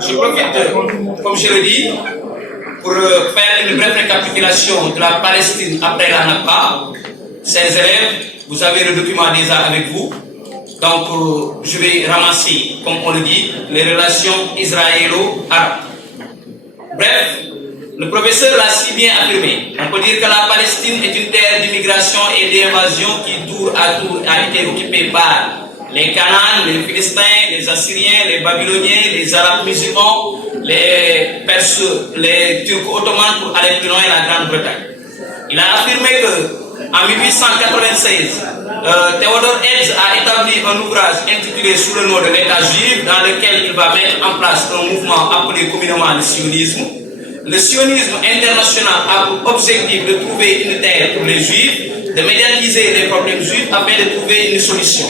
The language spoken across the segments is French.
Je profite, comme je le dis, pour faire une brève récapitulation de la Palestine après la Nakba. Chers élèves, vous avez le document déjà avec vous. Donc, je vais ramasser, comme on le dit, les relations israélo-arabes. Bref, le professeur l'a si bien affirmé. On peut dire que la Palestine est une terre d'immigration et d'invasion qui, tour à tour, a été occupée par les Canaan, les Philistins, les Assyriens, les Babyloniens, les Arabes musulmans, les Perses, les Turcs ottomans pour aller plus loin, la Grande-Bretagne. Il a affirmé que en 1896, Théodore Herzl a établi un ouvrage intitulé sous le nom de l'État juif, dans lequel il va mettre en place un mouvement appelé communément le sionisme. Le sionisme international a pour objectif de trouver une terre pour les juifs, de médiatiser les problèmes juifs afin de trouver une solution.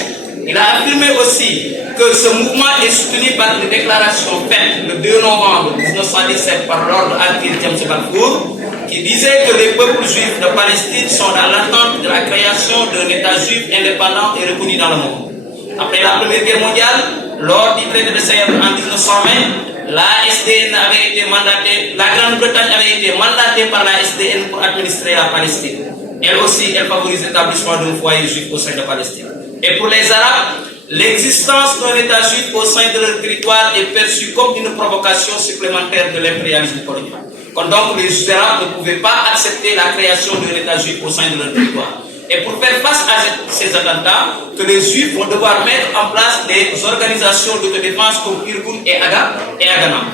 Il a affirmé aussi que ce mouvement est soutenu par une déclaration faite le 2 novembre 1917 par l'ordre Al-Qir James Balfour, qui disait que les peuples juifs de Palestine sont dans l'attente de la création d'un État juif indépendant et reconnu dans le monde. Après la Première Guerre mondiale, lors du traité de Sèvres en 1920, la SDN avait été mandatée, la Grande-Bretagne avait été mandatée par la SDN pour administrer la Palestine. Elle aussi, elle favorise l'établissement d'un foyer juif au sein de Palestine. Et pour les Arabes, l'existence d'un État juif au sein de leur territoire est perçue comme une provocation supplémentaire de l'impérialisme colonial. Donc les Arabes ne pouvaient pas accepter la création d'un État juif au sein de leur territoire. Et pour faire face à ces attentats, que les Juifs vont devoir mettre en place des organisations d'autodéfense comme Irgun et Agana.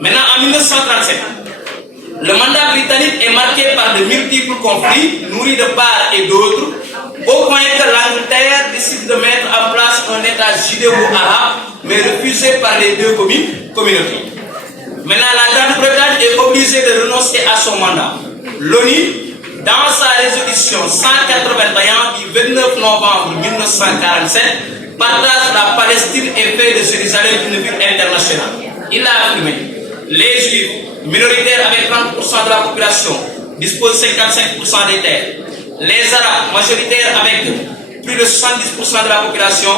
Maintenant, en 1937, le mandat britannique est marqué par de multiples conflits, nourris de part et d'autre, au point que l'Angleterre décide de mettre en place un État judéo-arabe, mais refusé par les deux communautés. Maintenant, la Grande-Bretagne est obligée de renoncer à son mandat. L'ONU, dans sa résolution 181 du 29 novembre 1947, partage la Palestine et fait de Jérusalem une ville internationale. Il a affirmé: les Juifs, minoritaires avec 30% de la population, disposent de 55% des terres. Les Arabes, majoritaires avec plus de 70% de la population,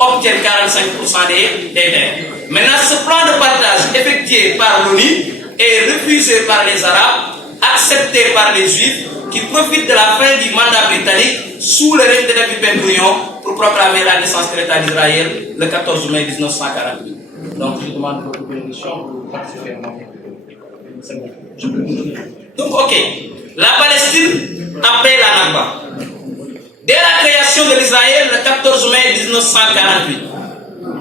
obtiennent 45% des terres. Maintenant, ce plan de partage effectué par l'ONU est refusé par les Arabes, accepté par les Juifs, qui profitent de la fin du mandat britannique sous le règne de David Ben-Gurion pour proclamer la naissance de l'État d'Israël le 14 mai 1948. Donc, je demande votre permission pour participer à mon. C'est bon. Donc, ok. La Palestine, après la Nakba. Dès la création de l'Israël, le 14 mai 1948,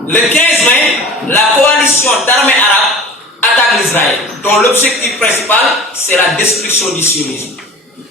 le 15 mai, la coalition d'armées arabes attaque l'Israël, dont l'objectif principal, c'est la destruction du sionisme.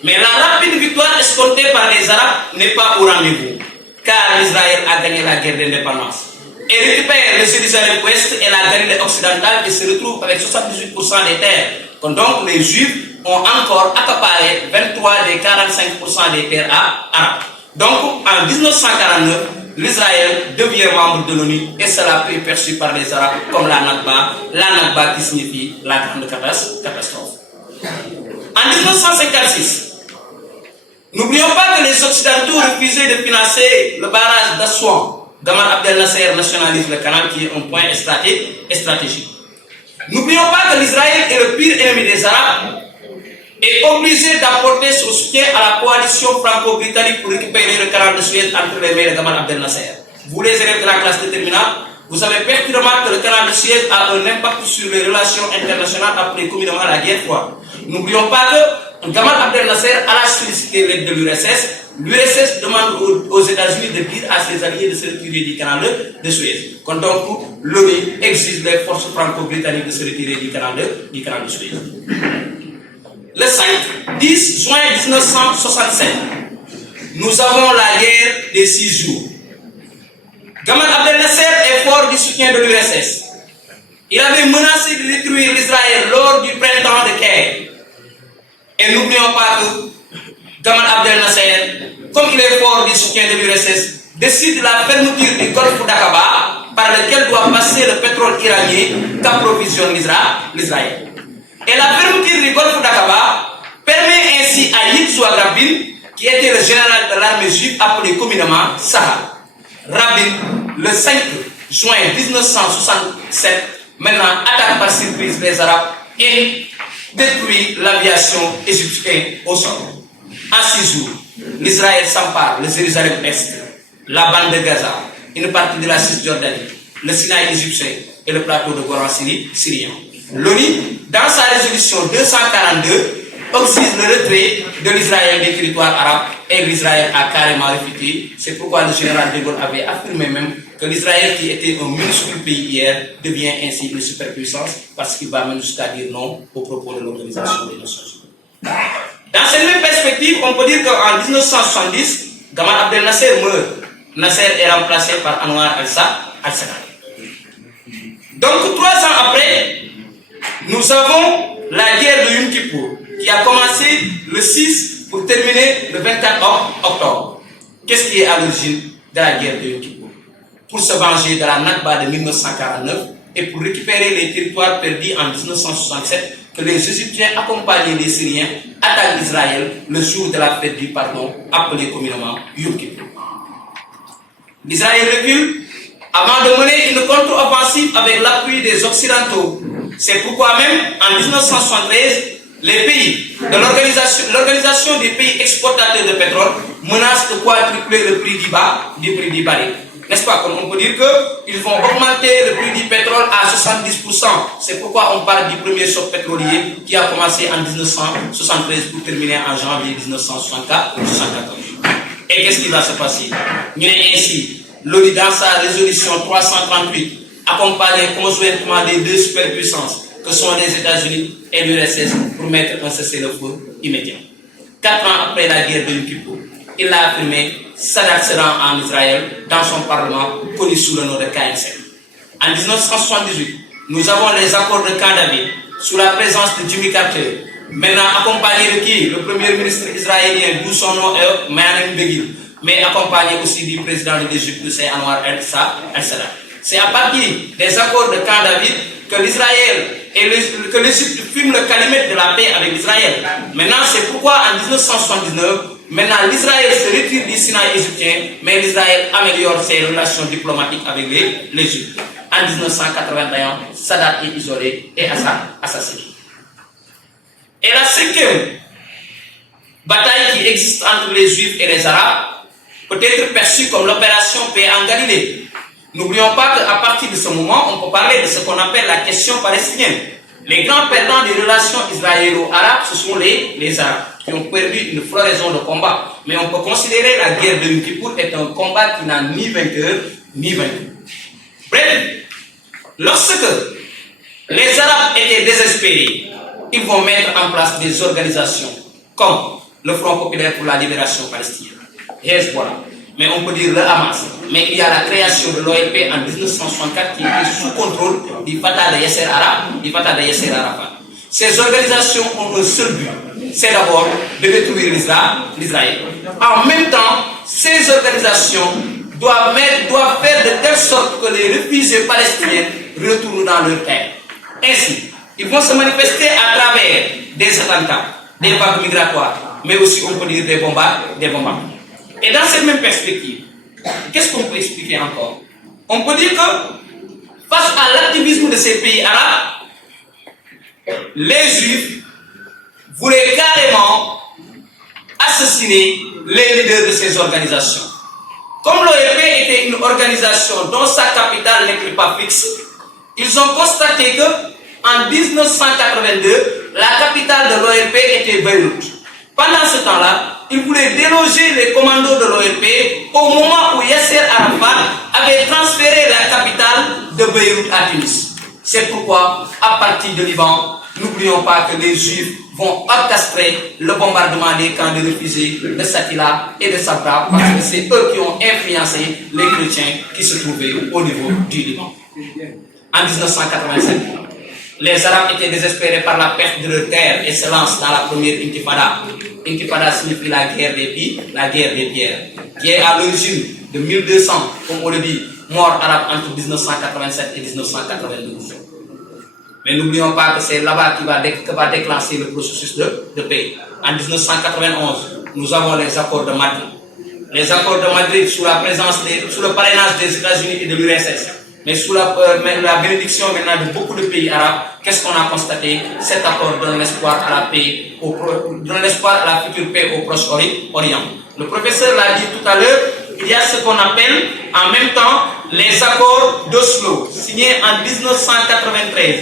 Mais la rapide victoire escomptée par les Arabes n'est pas au rendez-vous, car l'Israël a gagné la guerre d'indépendance et récupère le Jérusalem-Ouest et la Galilée occidentale et se retrouve avec 78% des terres. Donc les Juifs ont encore accaparé 23 des 45% des terres arabes. Donc en 1949, l'Israël devient membre de l'ONU et cela peut être perçu par les Arabes comme la Nakba qui signifie la grande catastrophe. En 1956, n'oublions pas que les Occidentaux refusaient de financer le barrage d'Assouan. Gamal Abdel Nasser nationalise le canal qui est un point stratégique. N'oublions pas que l'Israël est le pire ennemi des Arabes et obligé d'apporter son soutien à la coalition franco-britannique pour récupérer le canal de Suez entre les mains de Gamal Abdel Nasser. Vous les élèves de la classe de terminale, vous savez pertinemment que le canal de Suez a un impact sur les relations internationales appelées communément la guerre froide. N'oublions pas que Gamal Abdel Nasser a sollicité l'aide de l'URSS. L'URSS demande aux États-Unis de dire à ses alliés de se retirer du canal de Suez. Donc, l'ONU exige les forces franco-britanniques de se retirer du canal de Suez. Le 10 juin 1967, nous avons la guerre des 6 jours. Gamal Abdel Nasser est fort du soutien de l'URSS. Il avait menacé de détruire l'Israël lors du printemps de Caire. Et n'oublions pas que Gamal Abdel Nasser, comme il est fort du soutien de l'URSS, décide de la fermeture du golfe d'Aqaba par lequel doit passer le pétrole iranien qu'approvisionne l'Israël. Et la fermeture du golfe d'Aqaba permet ainsi à Yitzhak Rabin, qui était le général de l'armée juive appelé communément Sahar. Rabin, le 5 juin 1967, maintenant attaque par surprise les Arabes et détruit l'aviation égyptienne au sol. En 6 jours, l'Israël s'empare le Jérusalem-Est, la bande de Gaza, une partie de la Cisjordanie, le Sinaï égyptien et le plateau de Golan syrien. L'ONU, dans sa résolution 242, exige le retrait de l'Israël des territoires arabes et l'Israël a carrément réfuté. C'est pourquoi le général de Gaulle avait affirmé même que l'Israël, qui était un minuscule pays hier, devient ainsi une superpuissance parce qu'il va même jusqu'à dire non aux propos de l'Organisation des Nations Unies. Dans cette même perspective, on peut dire qu'en 1970, Gamal Abdel Nasser meurt. Nasser est remplacé par Anwar al-Sadat. Donc 3 ans après, nous avons la guerre de Yom Kippour qui a commencé le 6 pour terminer le 24 octobre. Qu'est-ce qui est à l'origine de la guerre de Yom Kippour? Pour se venger de la Nakba de 1949 et pour récupérer les territoires perdus en 1967 que les Égyptiens accompagnés des Syriens attaquent Israël le jour de la fête du pardon appelée communément Yom Kippour. L'Israël recule avant de mener une contre-offensive avec l'appui des Occidentaux. C'est pourquoi même en 1973, les pays de l'organisation des pays exportateurs de pétrole menacent de quadrupler le prix du baril. N'est-ce pas? Comme on peut dire qu'ils vont augmenter le prix du pétrole à 70%. C'est pourquoi on parle du premier choc pétrolier qui a commencé en 1973 pour terminer en janvier 1974. Et qu'est-ce qui va se passer? Ainsi, l'ONU dans sa résolution 338 accompagne conjointement des 2 superpuissances que sont les États-Unis et l'URSS pour mettre un cessez-le-feu immédiat. 4 ans après la guerre de Yom Kippour, il a affirmé Sadat se rend en Israël dans son parlement connu sous le nom de KNC. En 1978, nous avons les accords de Camp David sous la présence de Jimmy Carter, maintenant accompagné de qui? Le premier ministre israélien, d'où son nom est Menachem Begin, mais accompagné aussi du président de l'Égypte, c'est Anwar al-Sadat. C'est à partir des accords de Camp David que l'Israël et que l'Égypte fume le calumet de la paix avec l'Israël. Maintenant, c'est pourquoi en 1979, maintenant l'Israël se retire du Sinaï égyptien, mais l'Israël améliore ses relations diplomatiques avec l'Égypte. En 1981, Sadat est isolé et assassiné. Et la 5e bataille qui existe entre les Juifs et les Arabes peut être perçue comme l'opération Paix en Galilée. N'oublions pas qu'à partir de ce moment, on peut parler de ce qu'on appelle la question palestinienne. Les grands perdants des relations israélo-arabes, ce sont les Arabes, qui ont perdu une floraison de combat. Mais on peut considérer la guerre de Yom Kippour est un combat qui n'a ni vainqueur, ni vaincu. Bref, lorsque les Arabes étaient désespérés, ils vont mettre en place des organisations comme le Front populaire pour la libération palestinienne, Hezbollah, mais on peut dire le Hamas. Mais il y a la création de l'OLP en 1964 qui est sous contrôle du Fatah de Yasser Arafat. Ces organisations ont un seul but, c'est d'abord de détruire l'Israël. En même temps, ces organisations doivent faire de telle sorte que les réfugiés palestiniens retournent dans leur terre. Ainsi, ils vont se manifester à travers des attentats, des vagues migratoires, mais aussi on peut dire des bombardements. Et dans cette même perspective, qu'est-ce qu'on peut expliquer encore? On peut dire que face à l'activisme de ces pays arabes, les Juifs voulaient carrément assassiner les leaders de ces organisations. Comme l'OLP était une organisation dont sa capitale n'était pas fixe, ils ont constaté que en 1982, la capitale de l'OLP était Beyrouth. Pendant ce temps-là, ils voulaient déloger les commandos de l'OLP au moment où Yasser Arafat avait transféré la capitale de Beyrouth à Tunis. C'est pourquoi, à partir de Liban, n'oublions pas que les Juifs vont orchestrer le bombardement des camps de réfugiés de Satila et de Sabra, parce que c'est eux qui ont influencé les chrétiens qui se trouvaient au niveau du Liban. En 1987, les Arabes étaient désespérés par la perte de leur terre et se lancent dans la première intifada. Intifada signifie la guerre des pierres, qui est à l'origine de 1200, comme on le dit, morts arabes entre 1987 et 1992. Mais n'oublions pas que c'est là-bas que va déclencher le processus de paix. En 1991, nous avons les accords de Madrid. Les accords de Madrid sous le parrainage des États-Unis et de l'URSS. Mais sous la bénédiction maintenant de beaucoup de pays arabes, qu'est-ce qu'on a constaté? Cet accord donne l'espoir à la paix, donne l'espoir à la future paix au Proche-Orient. Le professeur l'a dit tout à l'heure, il y a ce qu'on appelle en même temps les accords d'Oslo, signés en 1993,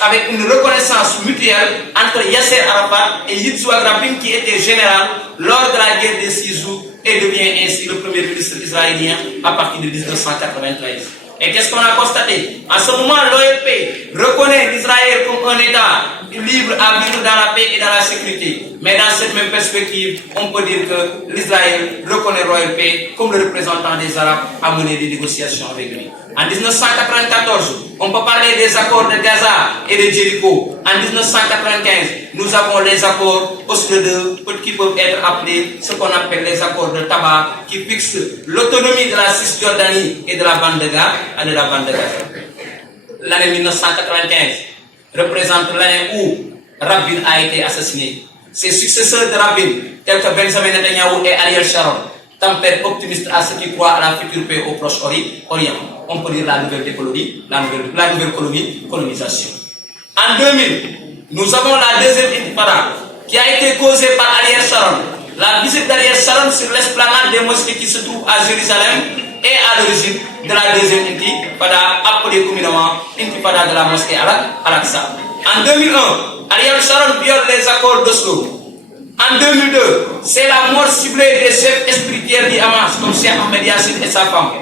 avec une reconnaissance mutuelle entre Yasser Arafat et Yitzhak Rabin, qui était général lors de la guerre des 6 jours et devient ainsi le premier ministre israélien à partir de 1993. Et qu'est-ce qu'on a constaté? En ce moment, l'OLP reconnaît l'Israël comme un État libre à vivre dans la paix et dans la sécurité. Mais dans cette même perspective, on peut dire que l'Israël reconnaît l'OLP comme le représentant des Arabes à mener des négociations avec lui. En 1994, on peut parler des accords de Gaza et de Jéricho. En 1995, nous avons les accords Oslo II, qui peuvent être appelés ce qu'on appelle les accords de Tabar, qui fixent l'autonomie de la Cisjordanie et de la bande de Gaza. L'année 1995 représente l'année où Rabin a été assassiné. Ses successeurs de Rabin, tels que Benjamin Netanyahu et Ariel Sharon, tempèrent optimistes à ceux qui croient à la future paix au Proche-Orient. On peut dire la nouvelle colonie, la nouvelle colonisation. En 2000, nous avons la deuxième intifada qui a été causée par Ariel Sharon. La visite d'Ariel Sharon sur l'esplanade des mosquées qui se trouve à Jérusalem est à l'origine de la deuxième intifada, appelée communément intifada de la mosquée Al-Aqsa. En 2001, Ariel Sharon viole les accords d'Oslo. En 2002, c'est la mort ciblée des chefs spirituels du Hamas, comme Cheikh Ahmed Yassine et sa femme.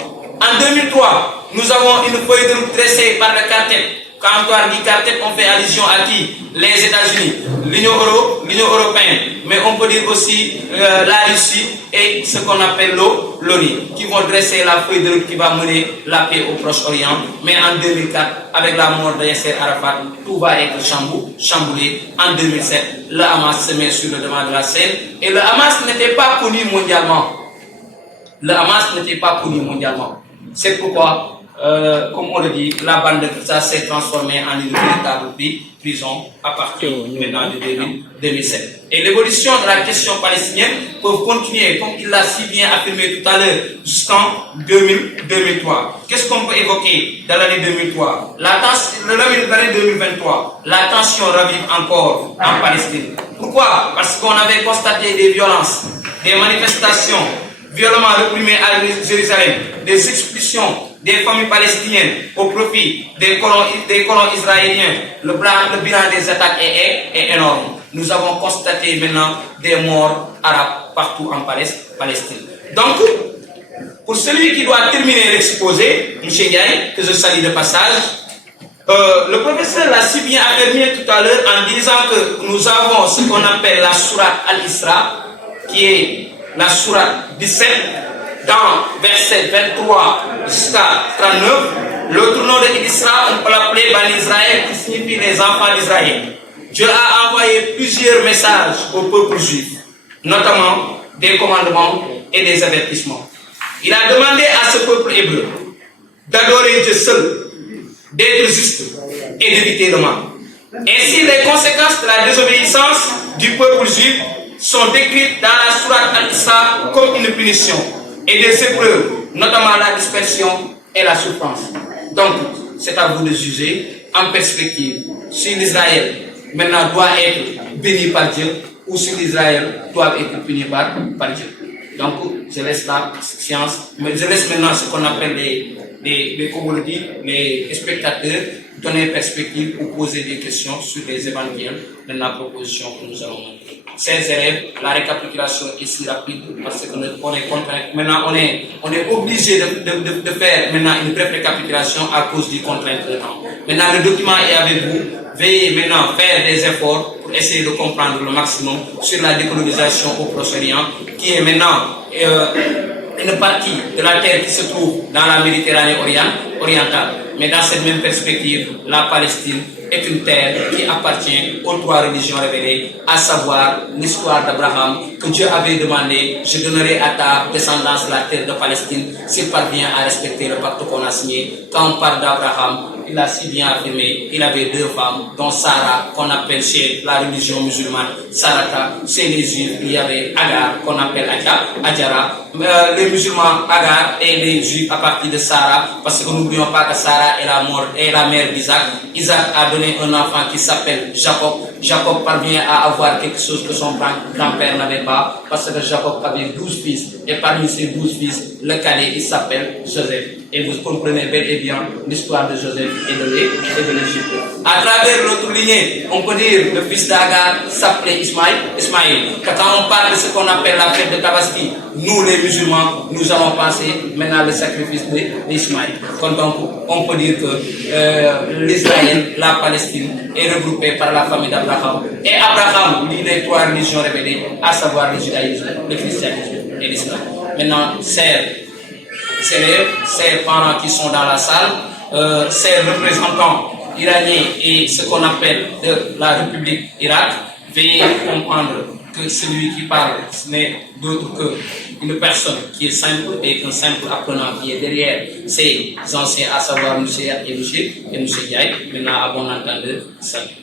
En 2003, nous avons une feuille de route dressée par le quartet. Quand on dit quartet, on fait allusion à qui? Les États-Unis, l'Union européenne, mais on peut dire aussi la Russie et ce qu'on appelle l'ONU, qui vont dresser la feuille de route qui va mener la paix au Proche-Orient. Mais en 2004, avec la mort de Yasser Arafat, tout va être chamboulé. En 2007, le Hamas se met sur le devant de la scène et le Hamas n'était pas connu mondialement. C'est pourquoi, comme on le dit, la bande de Gaza s'est transformée en une véritable prison à partir maintenant de 2007. Et l'évolution de la question palestinienne peut continuer, comme il l'a si bien affirmé tout à l'heure, jusqu'en 2003. Qu'est-ce qu'on peut évoquer dans l'année 2003? L'année 2023, la tension ravive encore en Palestine. Pourquoi? Parce qu'on avait constaté des violences, des manifestations violemment réprimées à Jérusalem, des expulsions des familles palestiniennes au profit des colons israéliens. Le bilan des attaques est énorme. Nous avons constaté maintenant des morts arabes partout en Palestine. Donc, pour celui qui doit terminer l'exposé, M. Gaï, que je salue de passage, le professeur l'a si bien affirmé tout à l'heure en disant que nous avons ce qu'on appelle la sourate Al-Isra, qui est la sourate 17, dans verset 23 jusqu'à 39, l'autre nom de Isra, on peut l'appeler Bani Israël, qui signifie les enfants d'Israël. Dieu a envoyé plusieurs messages au peuple juif, notamment des commandements et des avertissements. Il a demandé à ce peuple hébreu d'adorer Dieu seul, d'être juste et d'éviter le mal. Ainsi, les conséquences de la désobéissance du peuple juif sont décrites dans la sourate Al-Isra comme une punition et des épreuves, notamment la dispersion et la souffrance. Donc, c'est à vous de juger en perspective si l'Israël maintenant doit être béni par Dieu ou si l'Israël doit être puni par Dieu. Donc, je laisse la science, mais je laisse maintenant ce qu'on appelle les spectateurs donner perspective ou poser des questions sur les évangélies de la proposition que nous allons mener. Chers élèves, la récapitulation est si rapide parce que on est contraint. Maintenant, on est obligé de faire maintenant une brève récapitulation à cause du contrainte de temps. Maintenant, le document est avec vous. Veuillez maintenant faire des efforts pour essayer de comprendre le maximum sur la décolonisation au Proche-Orient, qui est maintenant une partie de la terre qui se trouve dans la Méditerranée orientale. Mais dans cette même perspective, la Palestine est une terre qui appartient aux trois religions révélées, à savoir l'histoire d'Abraham, que Dieu avait demandé: je donnerai à ta descendance la terre de Palestine s'il parvient à respecter le pacte qu'on a signé. Quand on parle d'Abraham, il a si bien affirmé, il avait 2 femmes, dont Sarah, qu'on appelle chez la religion musulmane Sarata. Chez les Juifs, il y avait Agar, qu'on appelle Adjara. Les musulmans, Agar, et les Juifs à partir de Sarah, parce que n'oublions pas que Sarah est la mère d'Isaac. Isaac a donné un enfant qui s'appelle Jacob. Jacob parvient à avoir quelque chose que son grand-père n'avait pas, parce que Jacob avait 12 fils, et parmi ces 12 fils, le cadet, il s'appelle Joseph. Et vous comprenez bel et bien l'histoire de Joseph et de l'Égypte. À travers notre lignée, on peut dire que le fils d'Agar s'appelait Ismaïl. Quand on parle de ce qu'on appelle la fête de Tabaski, nous les musulmans, nous allons passer maintenant le sacrifice d'Ismaïl. Donc on peut dire que l'Israël, la Palestine, est regroupée par la famille d'Abraham. Et Abraham lit les 3 religions révélées, à savoir le judaïsme, le christianisme et l'islam. Maintenant, ces parents qui sont dans la salle, ces représentants iraniens et ce qu'on appelle de la République Irak, veuillez comprendre que celui qui parle, ce n'est d'autre qu'une personne qui est simple et qu'un simple apprenant qui est derrière ces anciens, à savoir M. et M. Diaye. Maintenant, à bon entendeur, salut.